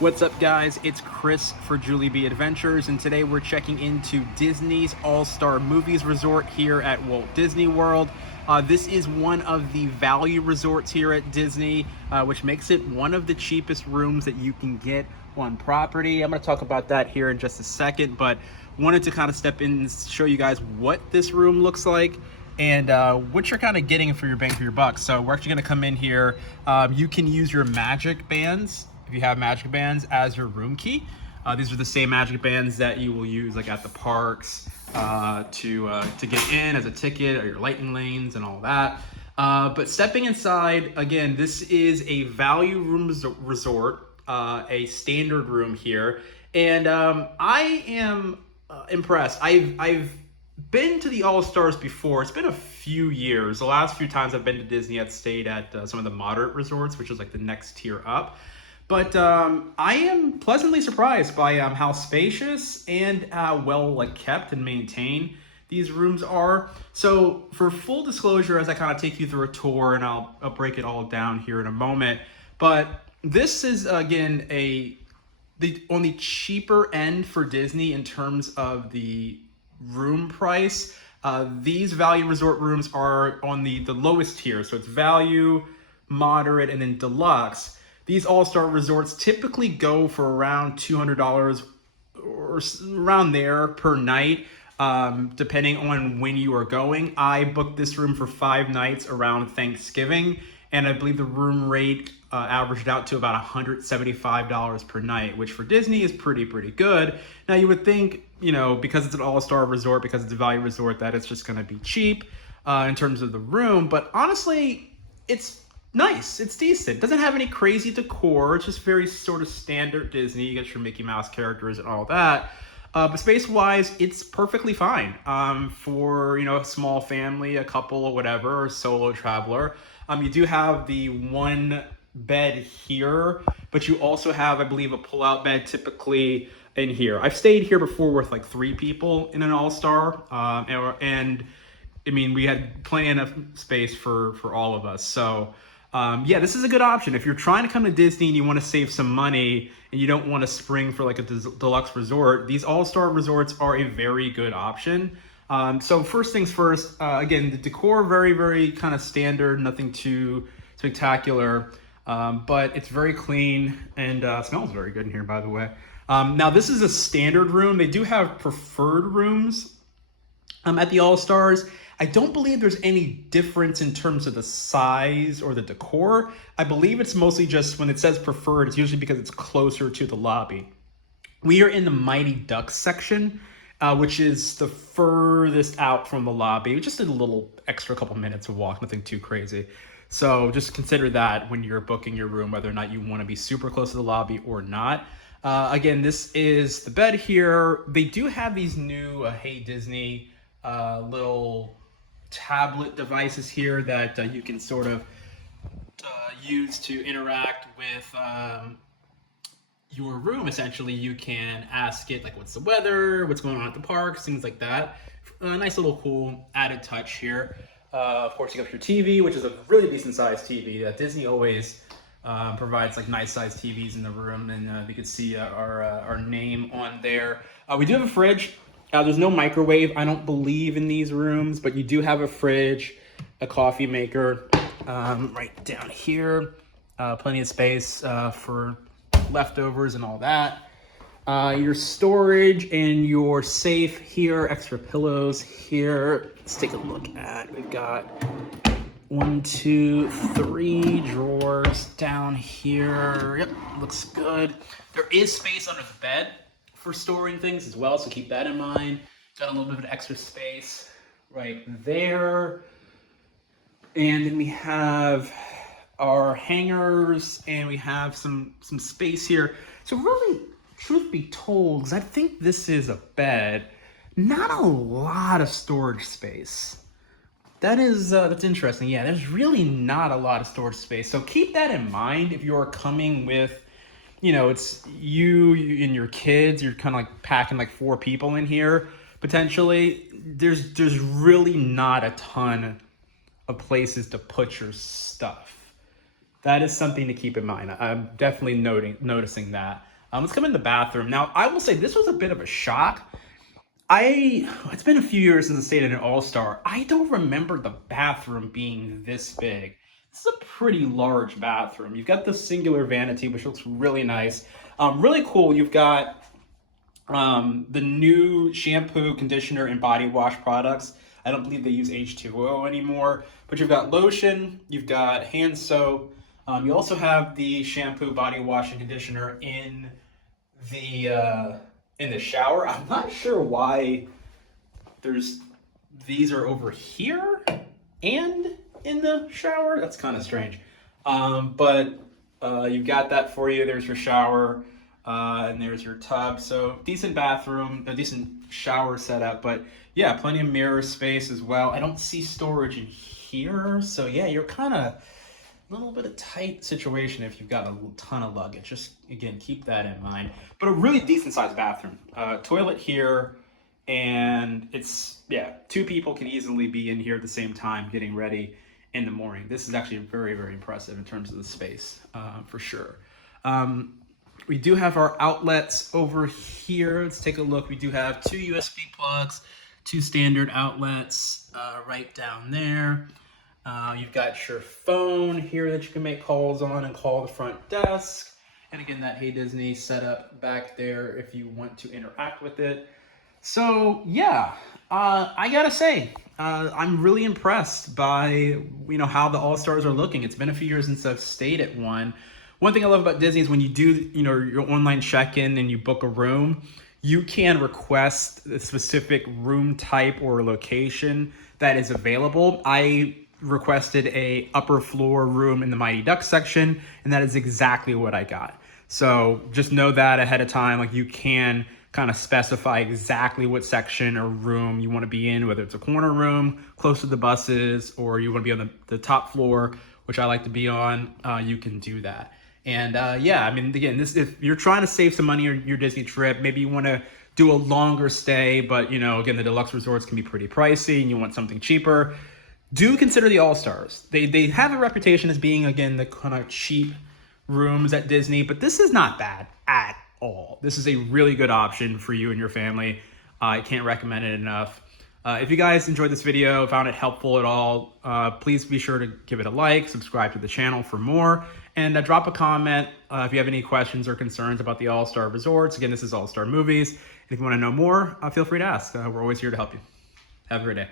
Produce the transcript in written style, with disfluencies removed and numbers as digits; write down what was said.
What's up, guys? It's Chris for Julie B Adventures, and today we're checking into Disney's All-Star Movies Resort here at Walt Disney World. This is one of the value resorts here at Disney, which makes it one of the cheapest rooms that you can get on property. I'm going to talk about that here in just a second, but wanted to kind of step in and show you guys what this room looks like and what you're kind of getting for your bang for your buck. So we're actually going to come in here. You can use your magic bands, if you have magic bands, as your room key. These are the same magic bands that you will use like at the parks to get in as a ticket, or your lightning lanes and all that. But stepping inside, again, this is a value room resort, a standard room here. And I am impressed. I've been to the All-Stars before. It's been a few years. The last few times I've been to Disney, I've stayed at some of the moderate resorts, which is like the next tier up. But I am pleasantly surprised by how spacious and how well kept and maintained these rooms are. So for full disclosure, as I kind of take you through a tour, and I'll break it all down here in a moment. But this is again on the cheaper end for Disney in terms of the room price. These value resort rooms are on the lowest tier, so it's value, moderate, and then deluxe. These all-star resorts typically go for around $200 or around there per night, depending on when you are going. I booked this room for 5 nights around Thanksgiving, and I believe the room rate averaged out to about $175 per night, which for Disney is pretty good. Now you would think, because it's an all-star resort, because it's a value resort, that it's just going to be cheap in terms of the room. But honestly, it's nice. It's decent. It doesn't have any crazy decor. It's just very sort of standard Disney. You get your Mickey Mouse characters and all that. But space-wise, it's perfectly fine for a small family, a couple or whatever, or solo traveler. You do have the one bed here, but you also have, I believe, a pull-out bed typically in here. I've stayed here before with like 3 people in an all-star, and I mean, we had plenty enough space for all of us. So yeah, this is a good option. If you're trying to come to Disney and you want to save some money and you don't want to spring for like a deluxe resort, these all-star resorts are a very good option. So first things first, again, the decor, very kind of standard, nothing too spectacular, but it's very clean and smells very good in here, by the way. Now this is a standard room. They do have preferred rooms at the All-Stars. I don't believe there's any difference in terms of the size or the decor. I believe it's mostly just when it says preferred, it's usually because it's closer to the lobby. We are in the Mighty Ducks section, which is the furthest out from the lobby. Just a little extra couple minutes of walk, nothing too crazy. So just consider that when you're booking your room, whether or not you want to be super close to the lobby or not. Again, this is the bed here. They do have these new Hey Disney little tablet devices here that you can sort of use to interact with your room. Essentially, you can ask it like, what's the weather, what's going on at the parks, things like that. A nice little cool added touch here. Of course, you got your TV, which is a really decent sized TV. Disney always provides like nice sized TVs in the room, and you can see our name on there. We do have a fridge. There's no microwave, I don't believe, in these rooms, but you do have a fridge, a coffee maker, right down here. Plenty of space for leftovers and all that. Your storage and your safe here, extra pillows here. Let's take a look at, we've got 1, 2, 3 drawers down here. Yep, looks good. There is space under the bed for storing things as well, so keep that in mind. Got a little bit of extra space right there. And then we have our hangers, and we have some space here. So really, truth be told, 'cause I think this is a bed, not a lot of storage space. That's interesting. Yeah, there's really not a lot of storage space. So keep that in mind if you're coming with, it's you and your kids. You're kind of like packing like 4 people in here potentially. There's really not a ton of places to put your stuff. That is something to keep in mind. I'm definitely noticing that. Let's come in the bathroom. Now, I will say this was a bit of a shock. It's been a few years since I stayed at an All-Star. I don't remember the bathroom being this big. This is a pretty large bathroom. You've got the singular vanity, which looks really nice. Really cool. You've got the new shampoo, conditioner, and body wash products. I don't believe they use H2O anymore, but you've got lotion, you've got hand soap. You also have the shampoo, body wash, and conditioner the in the shower. I'm not sure why there's these are over here and in the shower. That's kind of strange. But you've got that for you. There's your shower, and there's your tub. So decent bathroom, a decent shower setup. But yeah, plenty of mirror space as well. I don't see storage in here. So yeah, you're kind of a little bit of tight situation if you've got a ton of luggage. Just again, keep that in mind. But a really decent sized bathroom. Toilet here, and it's, yeah, two people can easily be in here at the same time getting ready in the morning. This is actually very, very impressive in terms of the space, for sure. We do have our outlets over here. Let's take a look. We do have two USB plugs, two standard outlets right down there. You've got your phone here that you can make calls on and call the front desk. And again, that Hey Disney setup back there if you want to interact with it. So yeah, I gotta say, I'm really impressed by how the All-Stars are looking. It's been a few years since I've stayed at one. One thing I love about Disney is when you do your online check-in and you book a room, you can request a specific room type or location that is available. I requested a upper floor room in the Mighty Ducks section, and that is exactly what I got. So just know that ahead of time. Like, you can kind of specify exactly what section or room you want to be in, whether it's a corner room close to the buses or you want to be on the top floor, which I like to be on. You can do that. And yeah, I mean, again, if you're trying to save some money on your Disney trip, maybe you want to do a longer stay, but again, the deluxe resorts can be pretty pricey and you want something cheaper, do consider the All-Stars. They have a reputation as being, again, the kind of cheap rooms at Disney, but this is not bad at all. This is a really good option for you and your family. I can't recommend it enough. If you guys enjoyed this video, found it helpful at all, please be sure to give it a like, subscribe to the channel for more, and drop a comment if you have any questions or concerns about the All-Star Resorts. Again, this is All-Star Movies. And if you want to know more, feel free to ask. We're always here to help you. Have a great day.